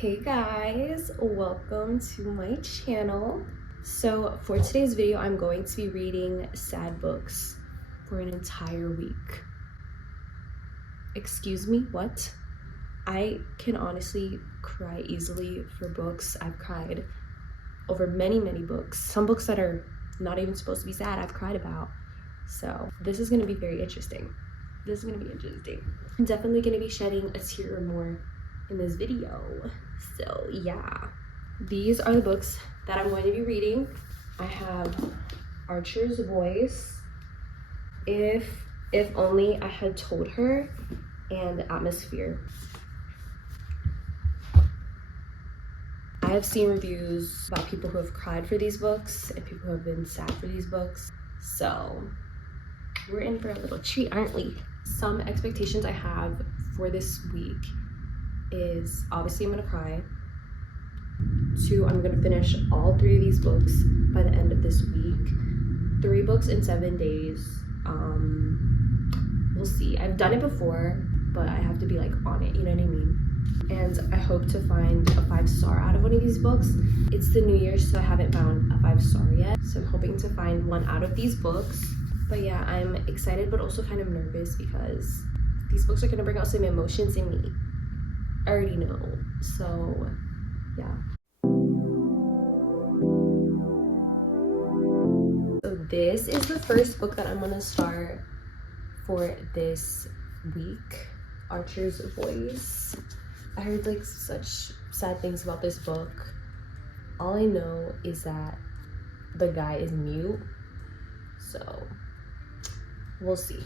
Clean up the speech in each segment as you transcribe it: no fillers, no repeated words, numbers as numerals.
Hey guys, welcome to my channel. So for today's video, I'm going to be reading sad books for an entire week. Excuse me, what? I can honestly cry easily for books. I've cried over many books. Some books that are not even supposed to be sad, I've cried about. So this is gonna be very interesting. I'm definitely gonna be shedding a tear or more in this video. So yeah, these are the books that I'm going to be reading. I have Archer's Voice, If Only I Had Told Her, and Atmosphere. I have seen reviews about people who have cried for these books and people who have been sad for these books. So we're in for a little treat, aren't we? Some expectations I have for this week is obviously I'm gonna cry. 2, I'm gonna finish all 3 of these books by the end of this week. 3 books in 7 days. We'll see. I've done it before, but I have to be like on it, you know what I mean? And I hope to find a 5-star out of one of these books. It's the new year, so I haven't found a 5-star yet. So I'm hoping to find one out of these books. But yeah, I'm excited but also kind of nervous because these books are gonna bring out some emotions in me. I already know. So yeah. So this is the first book that I'm gonna start for this week, Archer's Voice. I heard like such sad things about this book. All I know is that the guy is mute, so we'll see.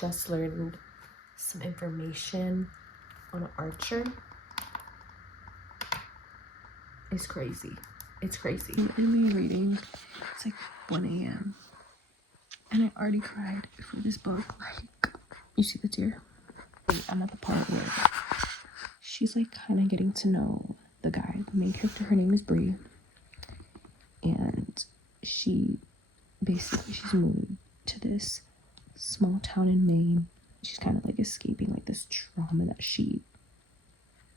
Just learned some information on Archer. It's crazy. It's crazy. I'm in my reading. It's like 1 a.m. and I already cried for this book. Like, you see the tear? I'm at the part where she's like kind of getting to know the guy. The main character, her name is Bree, and she's moved to this small town in Maine. She's kind of like escaping like this trauma that she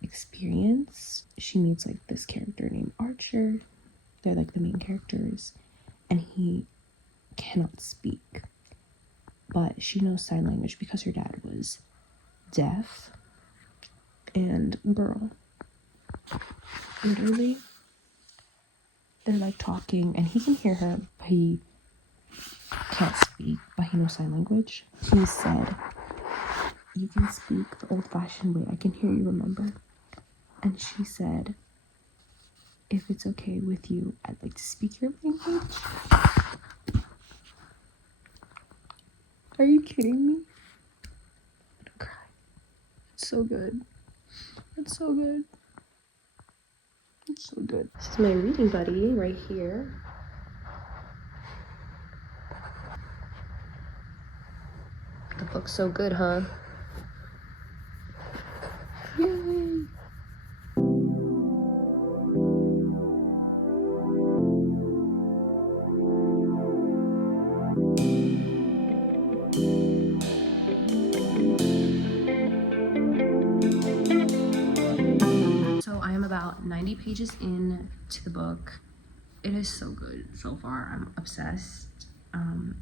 experienced. She meets like this character named Archer. They're like the main characters, and he cannot speak, but she knows sign language because her dad was deaf. And girl, literally, they're like talking and he can hear her, but he can't speak, but he knows sign language. He said, "You can speak the old-fashioned way. I can hear you, remember?" And she said, "If it's okay with you, I'd like to speak your language." Are you kidding me? I'm gonna cry. It's so good. It's so good. It's so good. This is my reading buddy right here. The book's so good, huh? Yay! So I am about 90 pages in to the book. It is so good so far. I'm obsessed.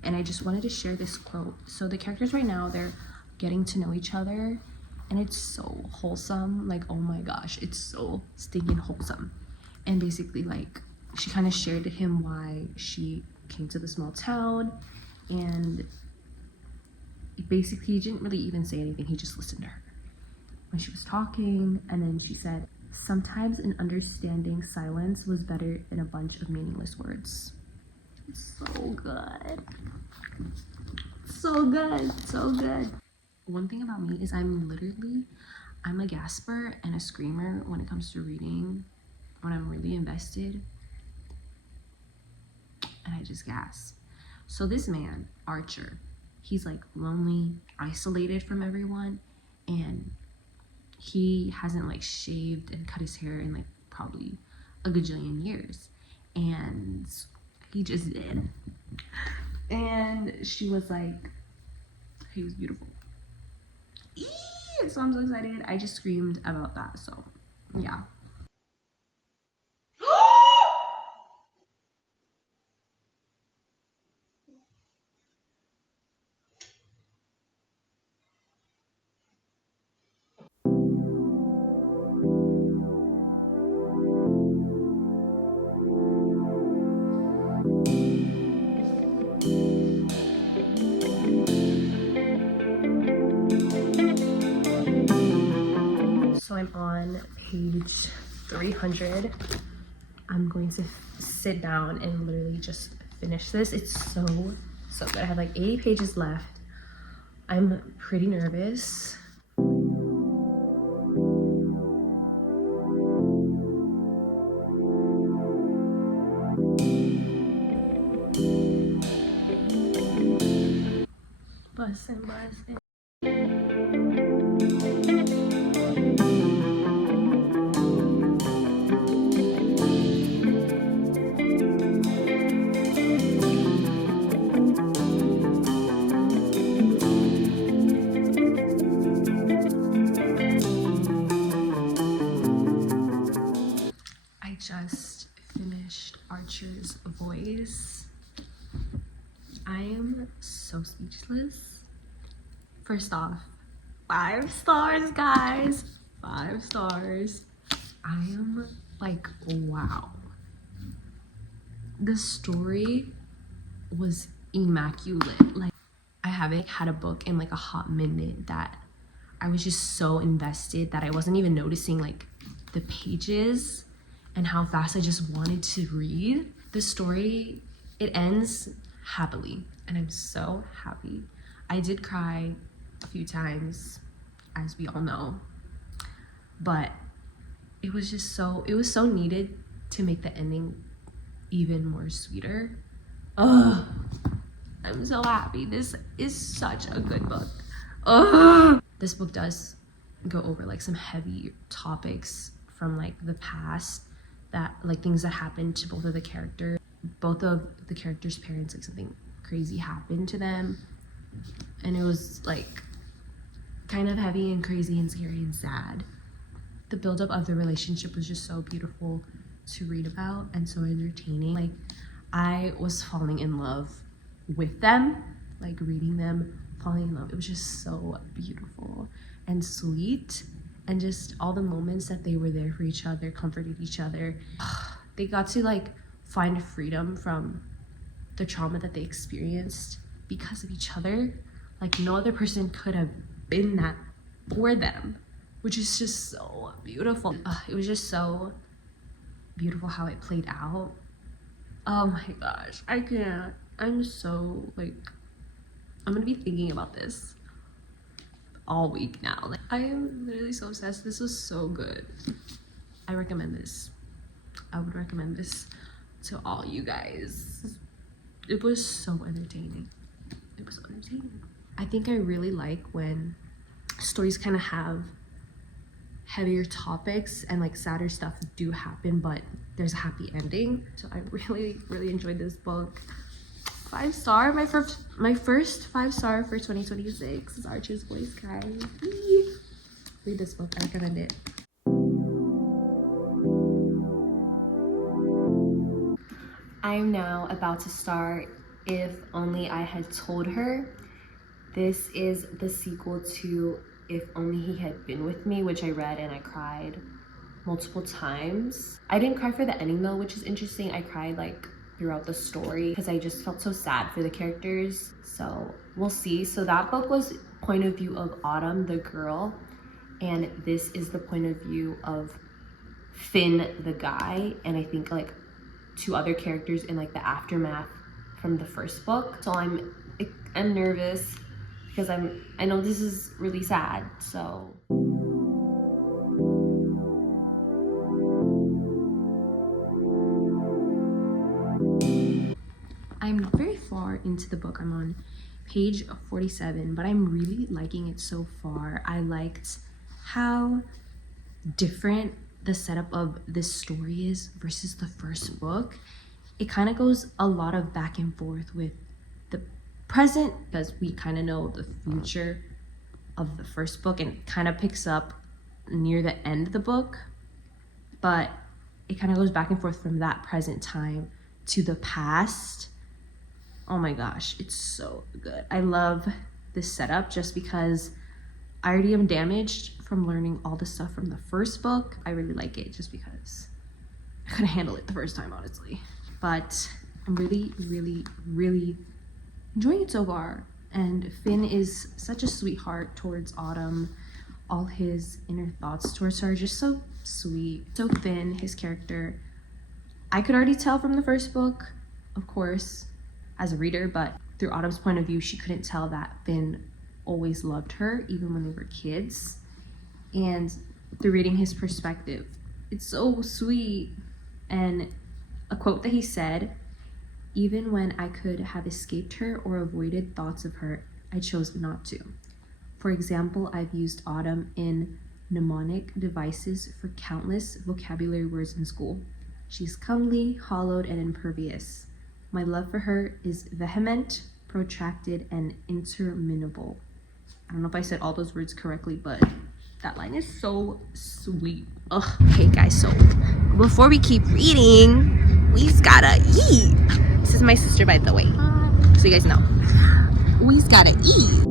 And I just wanted to share this quote. So the characters right now, they're getting to know each other, and it's so wholesome. Like, oh my gosh, it's so stinking wholesome. And basically, like, she kind of shared to him why she came to the small town, and basically he didn't really even say anything. He just listened to her when she was talking. And then she said, "Sometimes an understanding silence was better than a bunch of meaningless words." It's so good. So good. So good. One thing about me is I'm a gasper and a screamer when it comes to reading. When I'm really invested, and I just gasp. So this man, Archer, he's like lonely, isolated from everyone, and he hasn't like shaved and cut his hair in like probably a gajillion years. And he just did. And she was like, he was beautiful. Eee! So I'm so excited. I just screamed about that. So yeah. So I'm on page 300. I'm going to sit down and literally just finish this. It's so good. I have like 80 pages left. I'm pretty nervous. Bussin'. I just finished Archer's Voice. I am so speechless. First off, 5 stars, guys. 5 stars. I am like, wow. The story was immaculate. Like, I haven't had a book in like a hot minute that I was just so invested that I wasn't even noticing like the pages and how fast I just wanted to read. The story, it ends happily, and I'm so happy. I did cry a few times, as we all know, but it was so needed to make the ending even more sweeter. Ugh, I'm so happy. This is such a good book. Ugh. This book does go over like some heavy topics from like the past, that like things that happened to both of the characters. Both of the characters' parents, like something crazy happened to them, and it was like kind of heavy and crazy and scary and sad. The buildup of the relationship was just so beautiful to read about and so entertaining. Like, I was falling in love with them, like reading them, falling in love. It was just so beautiful and sweet, and just all the moments that they were there for each other, comforted each other. They got to like find freedom from the trauma that they experienced because of each other. Like, no other person could have been that for them, which is just so beautiful. It was just so beautiful how it played out. Oh my gosh, I can't. I'm so like, I'm gonna be thinking about this all week now. Like, I am literally so obsessed. This was so good. I recommend this. I would recommend this to all you guys. It was so entertaining. It was so entertaining. I think I really like when stories kind of have heavier topics and like sadder stuff do happen, but there's a happy ending. So I really enjoyed this book. 5 star. My first 5 star for 2026 is Archer's Voice, guys. Read this book. I recommend it. I am now about to start If Only I Had Told Her. This is the sequel to If Only He Had Been With Me, which I read and I cried multiple times. I didn't cry for the ending though, which is interesting. I cried like throughout the story because I just felt so sad for the characters. So we'll see. So that book was point of view of Autumn, the girl, and this is the point of view of Finn, the guy, and I think like 2 other characters in like the aftermath from the first book. So I'm nervous because I know this is really sad. So I'm not very far into the book. I'm on page 47, but I'm really liking it so far. I liked how different the setup of this story is versus the first book, it kind of goes a lot of back and forth with the present, because we kind of know the future of the first book, and it kind of picks up near the end of the book, but it kind of goes back and forth from that present time to the past. Oh my gosh, it's so good. I love this setup just because I already am damaged from learning all the stuff from the first book. I really like it just because I couldn't handle it the first time, honestly. But I'm really, really, really enjoying it so far. And Finn is such a sweetheart towards Autumn. All his inner thoughts towards her are just so sweet. So Finn, his character, I could already tell from the first book, of course, as a reader, but through Autumn's point of view, she couldn't tell that Finn always loved her, even when they were kids. And through reading his perspective, it's so sweet. And a quote that he said, "Even when I could have escaped her or avoided thoughts of her, I chose not to. For example, I've used Autumn in mnemonic devices for countless vocabulary words in school. She's comely, hollowed, and impervious. My love for her is vehement, protracted, and interminable." I don't know if I said all those words correctly, but that line is so sweet. Ugh. Okay, guys, so before we keep reading, we's gotta eat. This is my sister, by the way, so you guys know. We's gotta eat.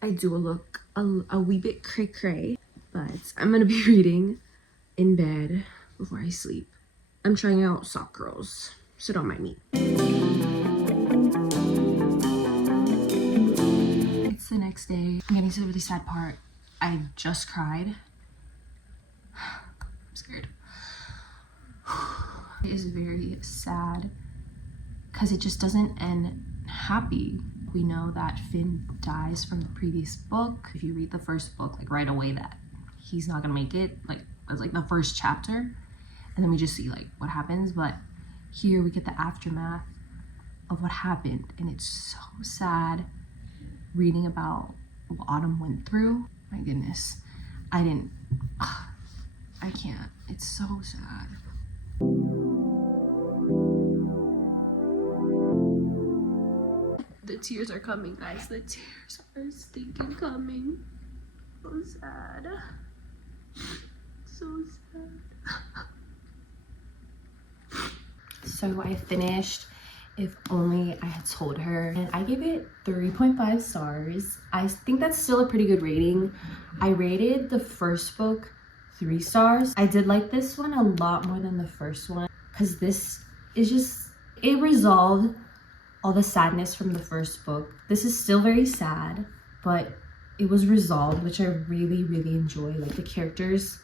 I do look a wee bit cray-cray, but I'm gonna be reading in bed before I sleep. I'm trying out sock girls, so don't mind me. It's the next day. I'm getting to the really sad part. I just cried. I'm scared. It is very sad because it just doesn't end happy. We know that Finn dies from the previous book. If you read the first book, like right away, that he's not gonna make it. Like that's like the first chapter, and then we just see like what happens. But here we get the aftermath of what happened, and it's so sad reading about what Autumn went through. My goodness, I can't. It's so sad. The tears are coming, guys. The tears are stinking coming. So sad. So sad. So I finished If Only I Had Told Her, and I gave it 3.5 stars. I think that's still a pretty good rating. I rated the first book 3 stars. I did like this one a lot more than the first one because this is just, it resolved all the sadness from the first book. This is still very sad, but it was resolved, which I really, really enjoy. Like the characters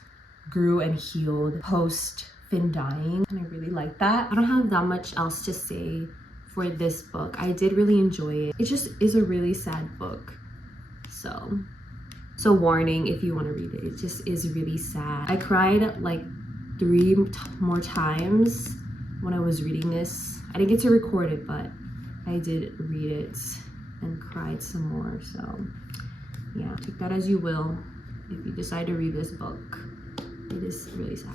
grew and healed post Finn dying, and I really like that. I don't have that much else to say for this book. I did really enjoy it. It just is a really sad book. So warning if you want to read it. It just is really sad. I cried like 3 more times when I was reading this. I didn't get to record it, but I did read it and cried some more. So yeah, take that as you will if you decide to read this book. It is really sad.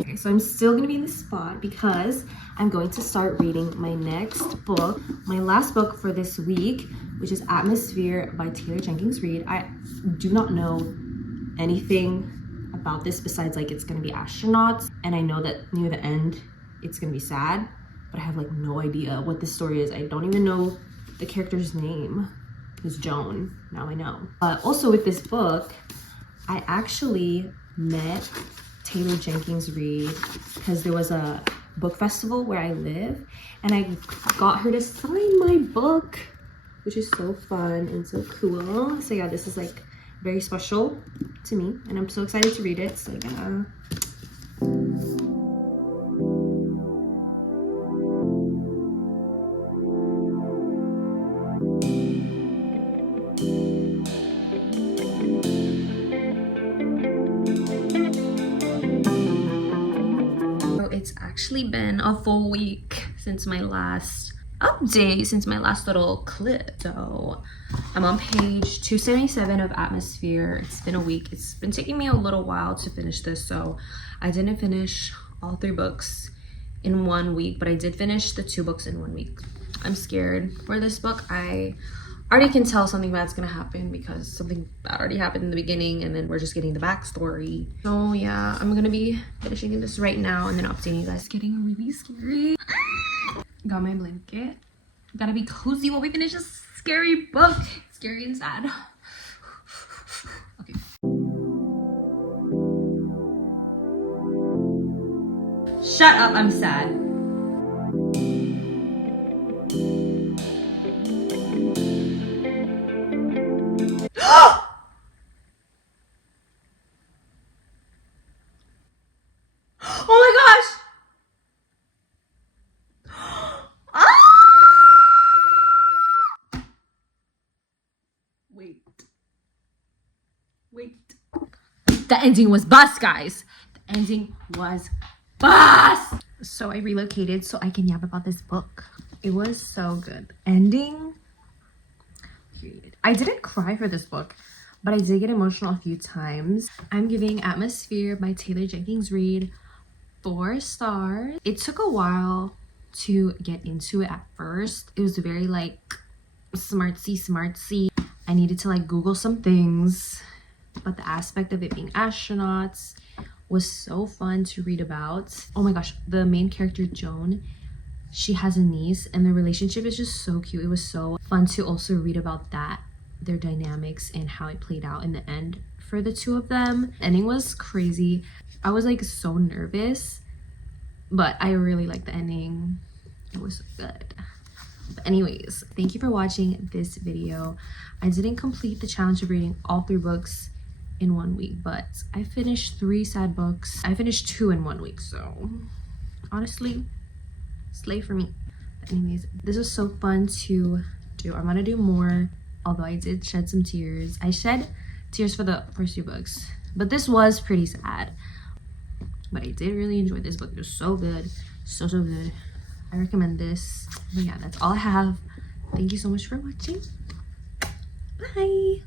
Okay, so I'm still gonna be in this spot because I'm going to start reading my next book, my last book for this week, which is Atmosphere by Taylor Jenkins Reid. I do not know anything about this besides like it's gonna be astronauts, and I know that near the end it's gonna be sad, but I have like no idea what the story is. I don't even know the character's name. It's Joan, now I know. Also with this book, I actually met Taylor Jenkins Reid because there was a book festival where I live, and I got her to sign my book, which is so fun and so cool. So yeah, this is like very special to me, and I'm so excited to read it. So yeah. actually been a full week since my last update, since my last little clip. So I'm on page 277 of Atmosphere. It's been a week. It's been taking me a little while to finish this, so I didn't finish all 3 books in 1 week, but I did finish the 2 books in 1 week. I'm scared for this book. I already can tell something bad's gonna happen because something bad already happened in the beginning, and then we're just getting the backstory. So yeah, I'm gonna be finishing this right now and then updating you guys. It's getting really scary. Got my blanket. Gotta be cozy while we finish this scary book. Scary and sad. Okay. Shut up, I'm sad. Oh my gosh! Ah! Wait. The ending was bust, guys. The ending was bust! So I relocated so I can yap about this book. It was so good. Ending. Period. I didn't cry for this book, but I did get emotional a few times. I'm giving Atmosphere by Taylor Jenkins Reid 4 stars. It took a while to get into it at first. It was very like smartsy. I needed to like Google some things, but the aspect of it being astronauts was so fun to read about. Oh my gosh, the main character Joan, she has a niece and the relationship is just so cute. It was so fun to also read about that, their dynamics and how it played out in the end for the 2 of them. The ending was crazy. I was like so nervous, but I really liked the ending. It was good. But anyways, thank you for watching this video. I didn't complete the challenge of reading all 3 books in 1 week, but I finished 3 sad books. I finished 2 in 1 week, so honestly, slay for me. But anyways, this was so fun to do. I'm gonna do more, although I did shed some tears. I shed tears for the first 2 books, but this was pretty sad. But I did really enjoy this book. It was so good, so good. I recommend this. But yeah, that's all I have. Thank you so much for watching. Bye.